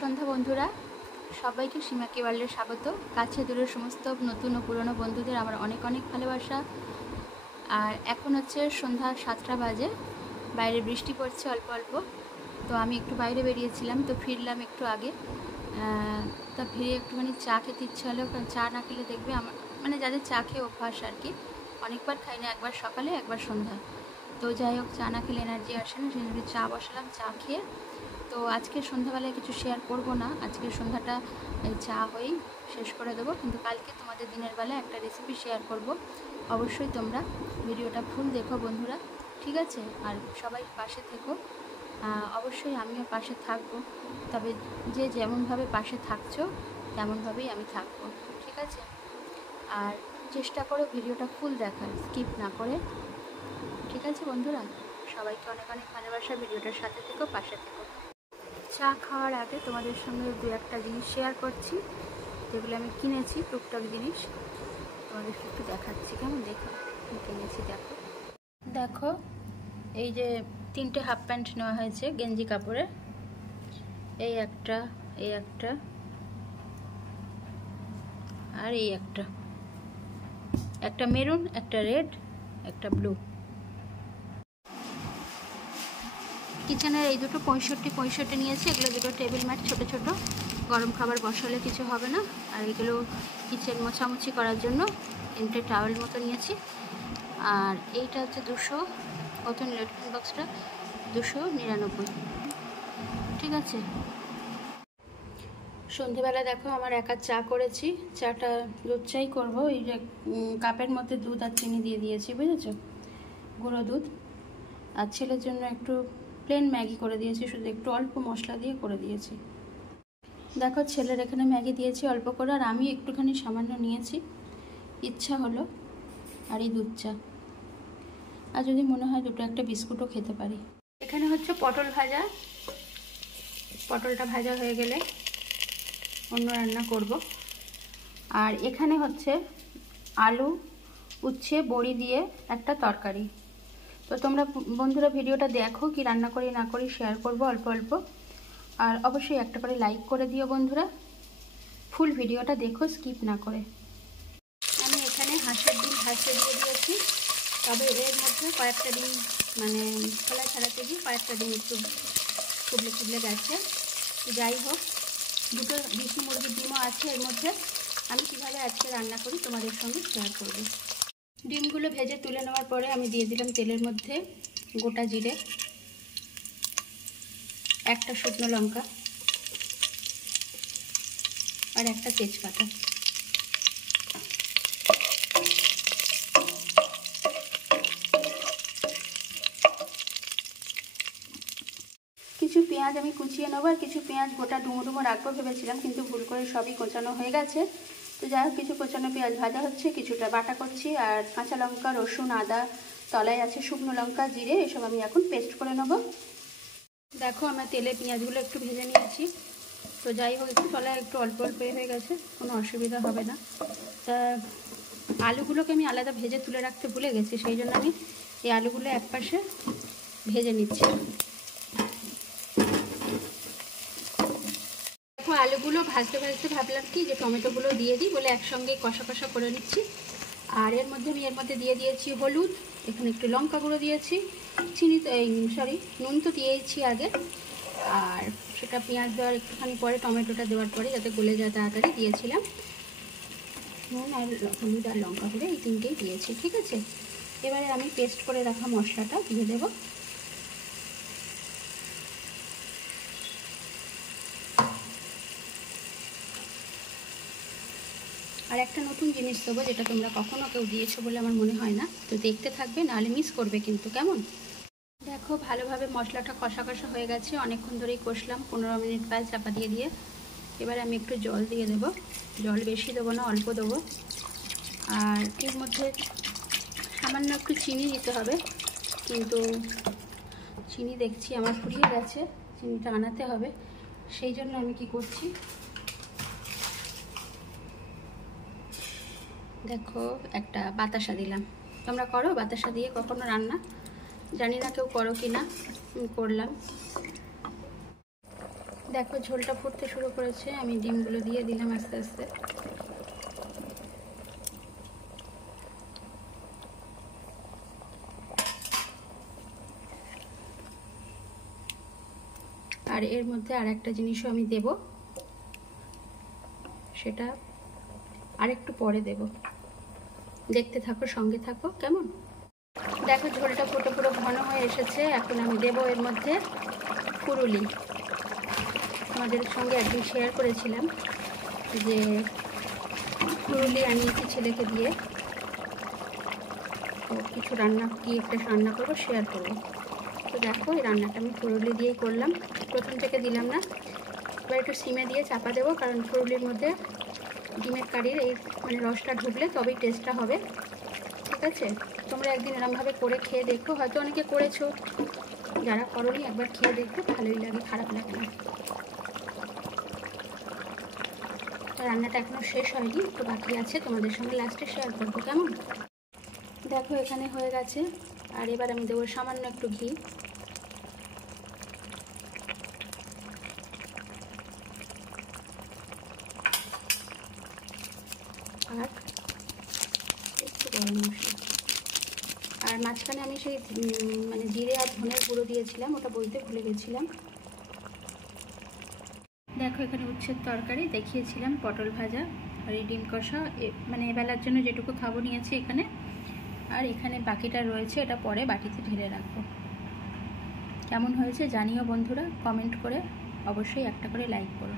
সন্ধ্যা বন্ধুরা, সবাইকে সীমাকি ওয়ার্ল্ডে স্বাগত। কাছে দূরের সমস্ত নতুন ও পুরনো বন্ধুদের আমার অনেক অনেক ভালোবাসা। আর এখন হচ্ছে সন্ধ্যা 7টা বাজে, বাইরে বৃষ্টি পড়ছে অল্প অল্প। তো আমি একটু বাইরে বেরিয়েছিলাম, তো ফিরলাম একটু আগে। তা ফিরে একটুখানি চা খেতে ইচ্ছে হলো, কারণ চা না খেলে দেখবে আমার মানে যাদের চা খেয়ে অভ্যাস আর কি, অনেকবার খাই না, একবার সকালে একবার সন্ধ্যা। তো যাই হোক, চা না খেলে এনার্জি আসে না, সেই জন্য চা বসালাম। চা খেয়ে তো আজকে সন্ধ্যাবেলায় কিছু শেয়ার করব না, আজকের সন্ধ্যাটা এই চা হয়েই শেষ করে দেবো। কিন্তু কালকে তোমাদের দিনের বেলা একটা রেসিপি শেয়ার করব, অবশ্যই তোমরা ভিডিওটা ফুল দেখো বন্ধুরা, ঠিক আছে? আর সবাই পাশে থেকো, অবশ্যই আমিও পাশে থাকবো, তবে যে যেমনভাবে পাশে থাকছো তেমনভাবেই আমি থাকবো, ঠিক আছে? আর চেষ্টা করো ভিডিওটা ফুল দেখার, স্কিপ না করে, ঠিক আছে বন্ধুরা? সবাইকে অনেক অনেক ভালোবাসা, ভিডিওটার সাথে থেকো, পাশে থেকো। চা খাওয়ার আগে তোমাদের সঙ্গে দু একটা জিনিস শেয়ার করছি, যেগুলো আমি কিনেছি, টুকটাক জিনিস তোমাদেরকে একটু দেখাচ্ছি। কেমন? দেখো কিনেছি, দেখো দেখো এই যে 3টে হাফ প্যান্ট নেওয়া হয়েছে গেঞ্জি কাপড়ের, এই একটা, এই একটা, আর এই একটা, একটা মেরুন, একটা রেড, একটা ব্লু। কিচেনের এই দুটো 65 নিয়েছি। এগুলো দুটো টেবিল ম্যাট, ছোট ছোট, গরম খাবার বসালে কিছু হবে না। আর এগুলো কিচেন মোছামুছি করার জন্য 3টে টাওয়েল মতো নিয়েছি। আর এইটা হচ্ছে 200, কত নিল টিফিন বক্সটা? 299, ঠিক আছে? সন্ধেবেলা দেখো আমার একা চা করেছি, চাটা দুধ চাই করবো। এই যে কাপের মধ্যে দুধ আর চিনি দিয়ে দিয়েছি, বুঝেছো? গুঁড়ো দুধ। আর ছেলের জন্য একটু প্লেন ম্যাগি করে দিয়েছি, শুধু একটু অল্প মশলা দিয়ে করে দিয়েছি। দেখো ছেলের এখানে ম্যাগি দিয়েছি অল্প করে, আর আমি একটুখানি সামান্য নিয়েছি, ইচ্ছা হলো। আর এই দুধ চা, আর যদি মনে হয় দুটো একটা বিস্কুটও খেতে পারি। এখানে হচ্ছে পটল ভাজা, পটলটা ভাজা হয়ে গেলে অন্য রান্না করব। আর এখানে হচ্ছে আলু, উচ্ছে, বড়ি দিয়ে একটা তরকারি। তো তোমরা বন্ধুরা ভিডিওটা দেখো, কি রান্না করি না করি শেয়ার করব অল্প অল্প। আর অবশ্যই একটা করে লাইক করে দিও বন্ধুরা, ফুল ভিডিওটা দেখো স্কিপ না করে। আমি এখানে হাঁসের ডিম ভাজতে দিয়ে দিয়েছি, তবে এর মধ্যে কয়েকটা ডিম মানে খোলা ছাড়াতে গিয়ে কয়েকটা ডিম একটু কুবলে কুবলে গেছে। যাই হোক, দুটো দেশি মুরগির ডিমও আছে এর মধ্যে। আমি কীভাবে আজকে রান্না করি তোমাদের সঙ্গে শেয়ার করব। ডিমগুলো ভেজে তুলে নেওয়ার পরে আমি দিয়ে দিলাম তেলের মধ্যে গোটা জিরে, একটা শুকনো লঙ্কা, আর একটা তেজপাতা। কিছু পেঁয়াজ আমি কুচিয়ে নেবো, আর কিছু পেঁয়াজ গোটা ডুমো ডুমো রাখবো ভেবেছিলাম, কিন্তু ভুল করে সবই কোচানো হয়ে গেছে। তো যাই হোক, কিছু কোচানো পেঁয়াজ ভাজা হচ্ছে, কিছুটা বাটা করছি। আর কাঁচা লঙ্কা, রসুন, আদা, তলায় আছে শুকনো লঙ্কা, জিরে, এসব আমি এখন পেস্ট করে নেব। দেখো আমার তেলে পেঁয়াজগুলো একটু ভেজে নিয়েছি। তো যাই হোক, একটু তলায় একটু অল্প অল্প হয়ে গেছে, কোনো অসুবিধা হবে না। তা আলুগুলোকে আমি আলাদা ভেজে তুলে রাখতে ভুলে গেছি, সেই জন্য আমি এই আলুগুলো একপাশে ভেজে নিচ্ছি। দেখো আলুগুলো ভাজতে ভাজতে ভাবলাম কি যে টমেটোগুলো দিয়ে দিই বলে একসঙ্গে কষা কষা করে নিচ্ছি। আর এর মধ্যে দিয়ে দিয়েছি হলুদ, এখানে একটু লঙ্কা গুঁড়ো দিয়েছি, চিনি তো নুন তো দিয়েছি আগে, আর সেটা পেঁয়াজ দেওয়ার একটুখানি পরে, টমেটোটা দেওয়ার পরে যাতে গলে যায় তাড়াতাড়ি দিয়েছিলাম। নুন আর হলুদ আর লঙ্কা গুঁড়ো এই তিনটেই দিয়েছি, ঠিক আছে? এবারে আমি পেস্ট করে রাখা মশলাটা দিয়ে দেবো। আর একটা নতুন জিনিস দেবো, যেটা তোমরা কখনো কেউ দিয়েছো বলে আমার মনে হয় না, তো দেখতে থাকবে, নাহলে মিস করবে কিন্তু, কেমন? দেখো ভালোভাবে মশলাটা কষা কষা হয়ে গেছে, অনেকক্ষণ ধরেই কষলাম, 15 মিনিট প্রায় চাপা দিয়ে দিয়ে। এবারে আমি একটু জল দিয়ে দেবো, জল বেশি দেবো না, অল্প দেবো। আর এর মধ্যে সামান্য একটু চিনি দিতে হবে, কিন্তু চিনি দেখছি আমার ফুরিয়ে গেছে, চিনিটা আনাতে হবে। সেই জন্য আমি কি করছি, দেখো একটা বাতাসা দিলাম। তোমরা করো বাতাসা দিয়ে কখনো রান্না? জানি না কেউ করো কি না, করলাম। দেখো ঝোলটা ফুটতে শুরু করেছে, আমি ডিমগুলো দিয়ে দিলাম আস্তে আস্তে। আর এর মধ্যে আর একটা জিনিসও আমি দেব, সেটা আরেকটু পরে দেব। দেখতে থাকো, সঙ্গে থাকো, কেমন? দেখো ঝোলটা ফুটে পুরো ঘন হয়ে এসেছে। এখন আমি দেব এর মধ্যে ফুরুলি। তোমাদের সঙ্গে একদিন শেয়ার করেছিলাম যে ফুরুলি আনিয়েছি ছেলেকে দিয়ে, তো কিছু রান্না কি একটা রান্না করবো, শেয়ার করবো। তো দেখো এই রান্নাটা আমি ফুরুলি দিয়েই করলাম, প্রথম থেকে দিলাম না। এবার একটু সিমে দিয়ে চাপা দেবো, কারণ ফুরুলির মধ্যে ডিমের কারির এই মানে রসটা ঢুকলে তবেই টেস্টটা হবে। ঠিক আছে, তোমরা একদিন এরমভাবে করে খেয়ে দেখো, হয়তো অনেকে করেছো, যারা করোনি একবার খেয়ে দেখো, ভালোই লাগে, খারাপ লাগে না। রান্নাটা এখনও শেষ হয়নি, তো বাকি আছে, তোমাদের সঙ্গে লাস্টে শেয়ার করবো, কেমন? দেখো এখানে হয়ে গেছে। আর এবার আমি দেবো সামান্য একটু ঘি। আর একটু গরম মশলা। আর মাঝখানে আমি সেই মানে জিরে আর ধনের গুঁড়ো দিয়েছিলাম, ওটা বলতে ভুলে গেছিলাম। দেখো এখানে উচ্ছের তরকারি দেখিয়েছিলাম, পটল ভাজা আর এই ডিম কষা, মানে এবেলার জন্য যেটুকু খাবো নিয়েছি এখানে। আর এখানে বাকিটা রয়েছে, এটা পরে বাটিতে ঢেলে রাখবো। কেমন হয়েছে জানিও বন্ধুরা, কমেন্ট করে অবশ্যই একটা করে লাইক করো।